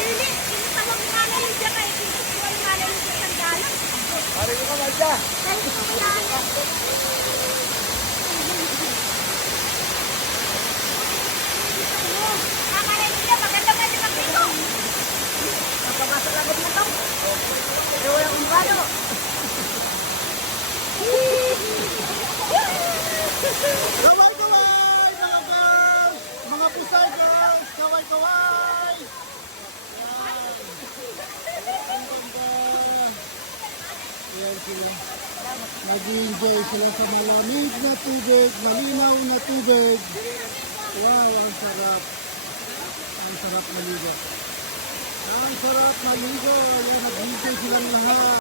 Dili, kinitawag nga na yung dyan kayo. Kinitawag nga na yung dyan sandalan. Pare ko naman siya. Dahil ito ko yan. Kakarin nila, maganda nga yung dito. Napapasalagot na to. Pero walang umbalo. Kaway, kaway! Mga girls! Mga pusay girls! Kaway, kaway! Yan sila. Nag-enjoy sila sa malamig na tubig, malinaw na tubig. Wow, ang sarap. Ang sarap maligo. Ang sarap maligo. Yan, nag-enjoy silang lahat.